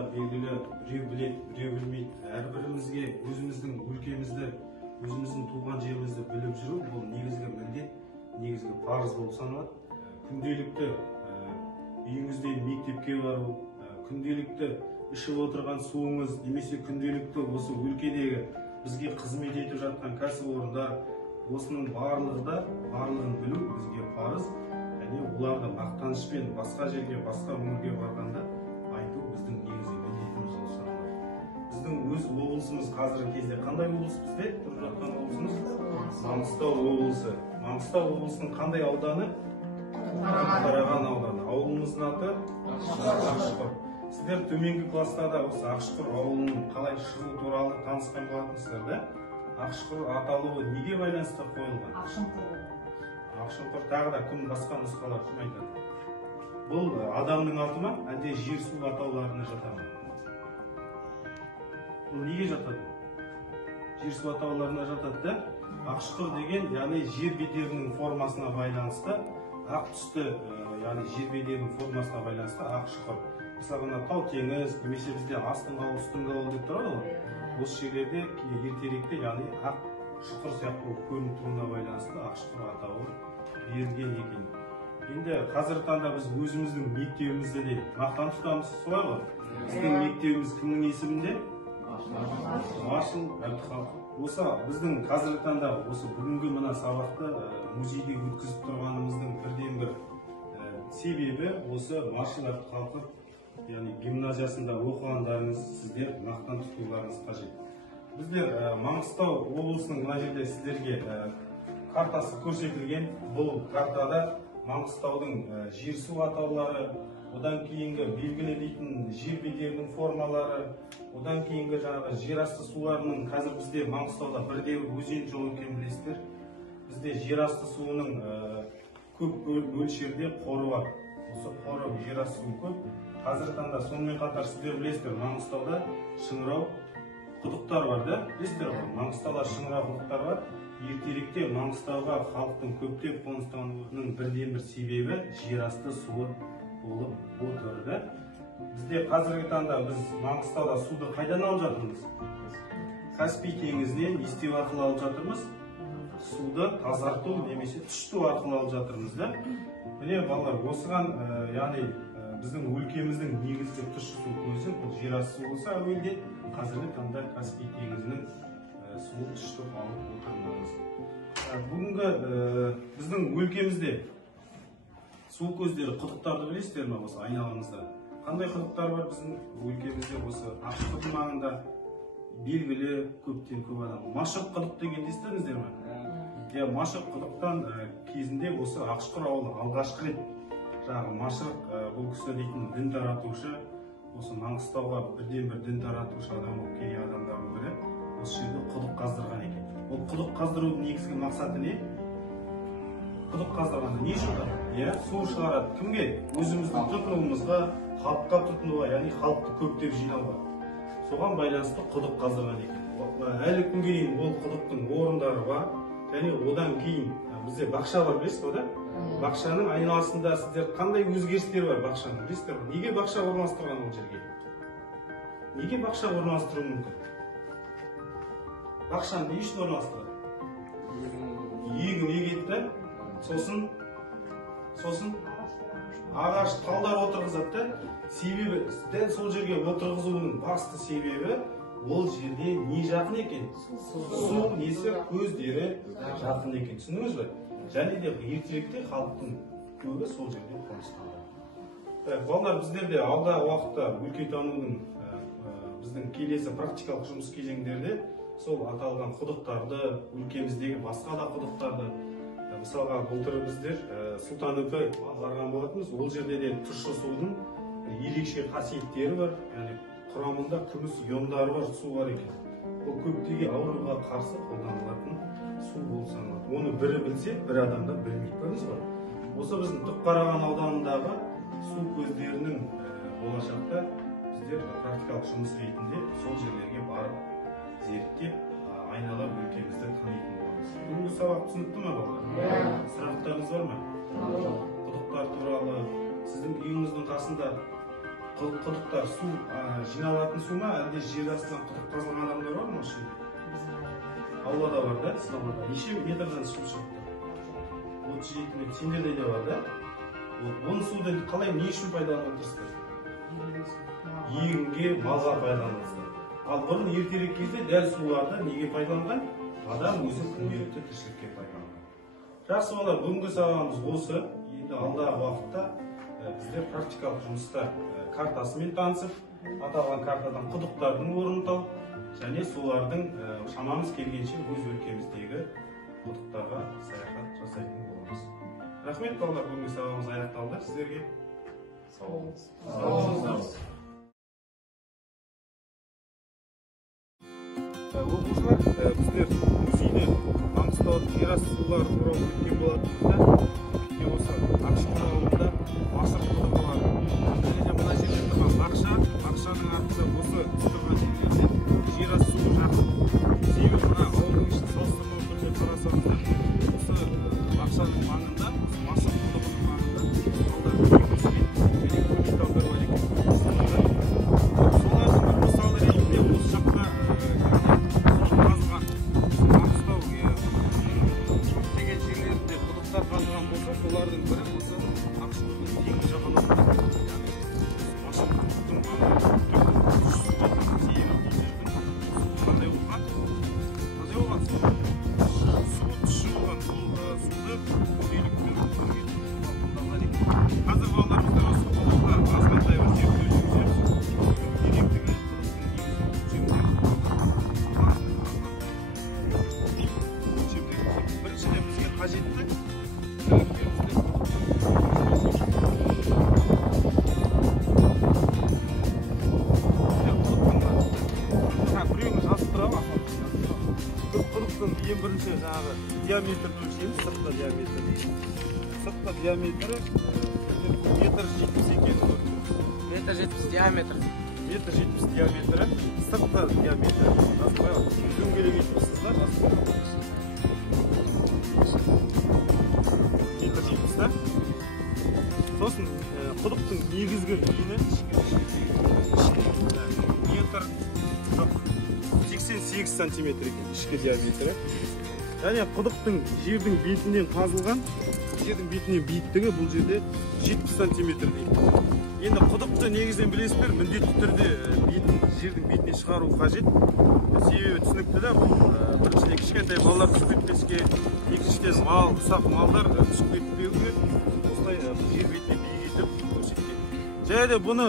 да белгілі, біреу біледі, біреу білмейді. Әрбірімізге өзіміздің өлкемізді, өзіміздің туған жерімізді біліп жүру бұл негізгі міндет, негізгі парыз болып саналады. Күнделікті үйіңізден мектепке бару, күнделікті ішіп отырған суыңыз, немесе күнделікті осы өлкедегі бізге қызмет етіп жатқан кәсіпорындар, осының барлығын білу бізге парыз. Және оларды мақтанышпен басқа жерге, басқа өңірге барғанда айту біздің негізгі міндетіміз болып саналады. Біздің өз облысымыз қазіргі кезде қандай облыс бізде тұрып жатқан облысымыз? Маңғыстау облысы. Маңғыстау облысының қандай ауданы? Қараған ауданы. Ауылымыздың аты Ақшұқыр. Сіздер төменгі кластарда осы Ақшұқыр ауылының қалай шығу туралы танысқан болатынсыздар, да? Ақшұқыр аталуы неге байланысты қойылған? Ақшұқыр тағы да кім басқа нұсқалар кім айтады? Бұл адамның аты ма, әлде жер су атауларына жатады? Бұл неге жатады? Жер су атауларына жатады, да? Ақшұқыр деген, яғни жер бедерінің формасына байланысты, ақ түсті, яғни жер бедерінің формасына байланысты Ақшұқыр. Мысалға тау теңіз, немесе бізде астыңғы ауыл, үстіңгі ауыл деп тұрады ғой. Осы жерлерде ертеректе, яғни ақ шұқыр сияқты көрініп тұруына байланысты Ақшұқыр атауы берілген екен. Енді қазіргі таңда біз өзіміздің мектебімізді де мақтан тұтамыз, солай ғой? Біздің мектебіміз кімнің есімінде? Машыл Әбдіхалық. Осы біздің қазіргі таңда осы бүгінгі мына сабақты музейде өткізіп тұрғанымыздың бірден бір себебі осы Машыл Әбдіхалық, яғни гимназиясында оқығандарыңыз сіздер мақтан тұтуларыңыз қажет. Біздер Маңғыстау облысының мына жерде сіздерге картасы көрсетілген. Бұл картада Маңғыстаудың жер су атаулары, одан кейінгі белгілі дейтін жер бедерінің формалары, одан кейінгі жаңағы жер асты суларының, қазір бізде Маңғыстауда бірде өзен жоқ екенін білесіздер. Бізде жер асты суының көп мөлшерде қоры бар. Осы қоры жер асты суы көп. Қазіргі таңда сонымен қатар сіздер білесіздер, Маңғыстауда шыңырау құдықтар бар, да? Білесіздер ғой, Маңғыстауда шыңырау құдықтар бар. Ертеректе Маңғыстауға халықтың көптеп қоныстануының бірден бір себебі жер асты суы болып отырды. Бізде қазіргі таңда біз Маңғыстауда суды қайдан алып жатырмыз? Каспий теңізінен естеу арқылы алып жатырмыз. Суды тазарту немесе тұщыту арқылы алып жатырмыз, да? Міне балалар, осыған, яғни біздің өлкеміздің негізгі тұщы су көзі бұл жер асты су болса, әуелде қазіргі таңда Каспий теңізінің суын тұщытып алып отырмыз. Бүгінгі біздің өлкемізде су көздері, құдықтарды білесіздер ме осы айналамызда? Қандай құдықтар бар біздің өлкемізде? Осы Ақшұқырдың маңында белгілі көптен көп адам. Машық құдық деген естідіңіздер ме? Машық құдықтан кезінде осы Ақшұқыр ауылы алғашқы рет жаңағы Машық бұл кісі дейтін дін таратушы, осы Маңғыстауға бірден бір дін таратушы адам болып келген адамдардың бірі осы жерде құдық қаздырған екен. Ол құдық қаздырудың негізгі мақсаты не? Құдық қаздырғанда не үшін? Су шығарады. Кімге? Өзіміздің тұтынуымызға, халыққа тұтынуға, яғни халықты көптеп жинауға. Соған байланысты құдық қаздырған екен. Әлі күнге дейін ол құдықтың орындары бар. Және одан кейін бізде бақша бар, білесіз бе, да? Бақшаның айналасында сіздер қандай өзгерістер бар бақшаның, білесіздер ме? Неге бақша орналастырған ол жерге? Неге бақша орналастыру мүмкін? Бақшаны не үшін орналастырады? Егін егеді, сосын ағаш талдар отырғызады. Себебі, дәл сол жерге отырғызуының басты себебі ол жерде не жақын екен? Су, несі, көздері жақын екен. Түсіндіңіз бе? Және де ертеректе халықтың көбі сол жерде қоныстанған. Балалар, біздерде алдағы уақытта өлкетанудың біздің келесі практикалық жұмыс кезеңдерде сол аталған құдықтарды, өлкеміздегі басқа да құдықтарды, мысалға былтыр біздер Сұлтанөпе барған болатынбыз. Ол жерде де тұщы судың ерекше қасиеттері бар, яғни құрамында күміс иондары бар су бар екен. Бұл көптеген ауруға қарсы қолданылатын су болып саналады. Оны бірі білсе, бір адамда білмейді. Көрдіңіз бе? Осы біздің Түпқараған ауданындағы су көздерінің болашақта біздер практикалық жұмыс ретінде сол жерлерге барып зерттеп, айналып өлкемізді танитын боламыз. Бүгінгі сабақ түсінікті ме балалар? Сұрақтарыңыз бар ма? Құдықтар туралы, сіздің үйіңіздің қасында құдықтар су жиналатын су ма, әлде жер астынан құдық қазылған адамдар бар ма осы жерде? Аулада бар да? Неше метрден су шығыпты? 37 метр. Сендерде де бар да? Бұл суды қалай, не үшін пайдаланып отырсыздар? Егінге, малға пайдаланыңыздар. Ал бұрын ертерек кезде дәл суларды неге пайдаланған? Адам өзі күнделікті тіршілікке пайдаланған. Жақсы балалар, бүгінгі сабағымыз осы. Енді алдағы уақытта біздер практикалық жұмыстар картасымен танысып, аталған картадан құдықтардың орнын тауып, және солардың шамамыз келгенше өз өлкеміздегі құдықтарға саяхат жасайтын боламыз. Рахмет балалар, бүгінгі сабағымыз аяқталды. Сіздерге сау болыңыз. Оқушылар, біздер музейде Маңғыстаудың жерасты сулары туралы өткен болатынбызда, осы Ақшұқыр ауылында Масыр құдығы бар. Және мына жерде тұрған ақшаның артында осы тұрған жерлерде жерасты суы жақын. Себебі мына ауылдың ішін салыстырмалы түрде қарасаңыздар, осы ақшаның маңында, Масыр құдығының маңында алдағы теңізбен және көлікталдар бар екен. Солардың бір мысалы ретінде осы жақта солардың бірі осы Ақшұқырдың теңіз жағалауында, яғни Масыр құдықтың маңында қандай болған? Суы тұщы болған. Бұл суды күнделікті қолданған екен. Қазір балалар біздер осы құдықта азғантай бір зерттеу жүргіземіз. Тереңдігі құдықтың біріншіден бізге қажетті құдықтың ең бірінші жаңағы диаметрін өлшейміз, сыртқы диаметрі. Сыртқы диаметрі метр 70 екен. Метр 70 диаметр. Метр 70 диаметрі, сыртқы диаметрі. Дөңгелек етіпсіздер. Метр 70 да? Сосын құдықтың негізгі ені метр 88 сантиметр екен, ішкі диаметрі. Және құдықтың жердің бетінен қазылған, жердің бетінен биіктігі бұл жерде 70 сантиметр дейді. Енді құдықты негізінен білесіздер, міндетті түрде жердің бетіне шығару қажет. Себебі түсінікті да, бұл біріншіден кішкентай балалар түсіп кетпеске, екіншіден мал, ұсақ малдар түсіп кетпеуге осылай жер бетіне биік етіп көрсеткен. Және де бұны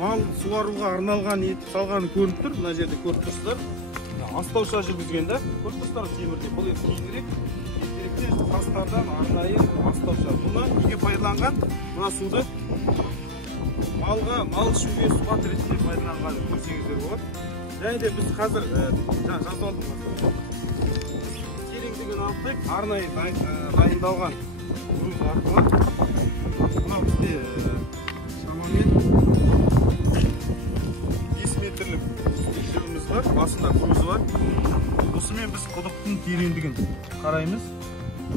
мал суаруға арналған етіп салғаны көрініп тұр. Мына жерде көріп тұрсыздар. Астауша жүргізген да. Көріп тұрсыздар темірде. Бұл енді кейінірек ертеректе тастардан арнайы астауша. Бұны неге пайдаланған? Мына суды мал ішуге суат ретінде пайдаланған көрсеңіздер болады. Және де біз қазір жазып алдық. Тереңдігін алып, арнайы дайындалған груз арқылы. Мынау бізде шамамен 5 метрлік жібіміз бар, басында көзі бар. Осымен біз құдықтың тереңдігін қараймыз.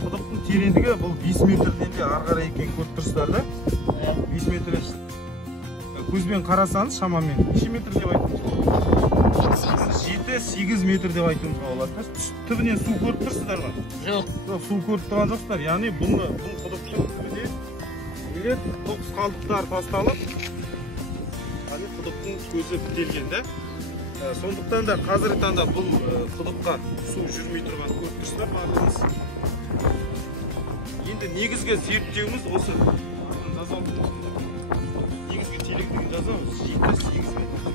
Құдықтың тереңдігі бұл 5 метрден де ары қарай екенін көріп тұрсыздар да. 5 метр. Көзбен қарасаңыз шамамен неше метр деп айтуымыз болады? 7-8 метр деп айтуымызға болады. Түбінен су көріп тұрсыздар ма? Жоқ. Су көріп тұрған жоқсыздар. Яғни бұл құдықтың түбіне қоқыс қалдықтар тасталып, құдықтың көзі бітелген да. Сондықтан да қазіргі таңда бұл құдыққа су жүрмей тұрған көріп тұрсыздар барлығымыз. Енді негізгі зерттеуіміз осы. Негізгі тереңдігін жазамыз. 7-8 метр.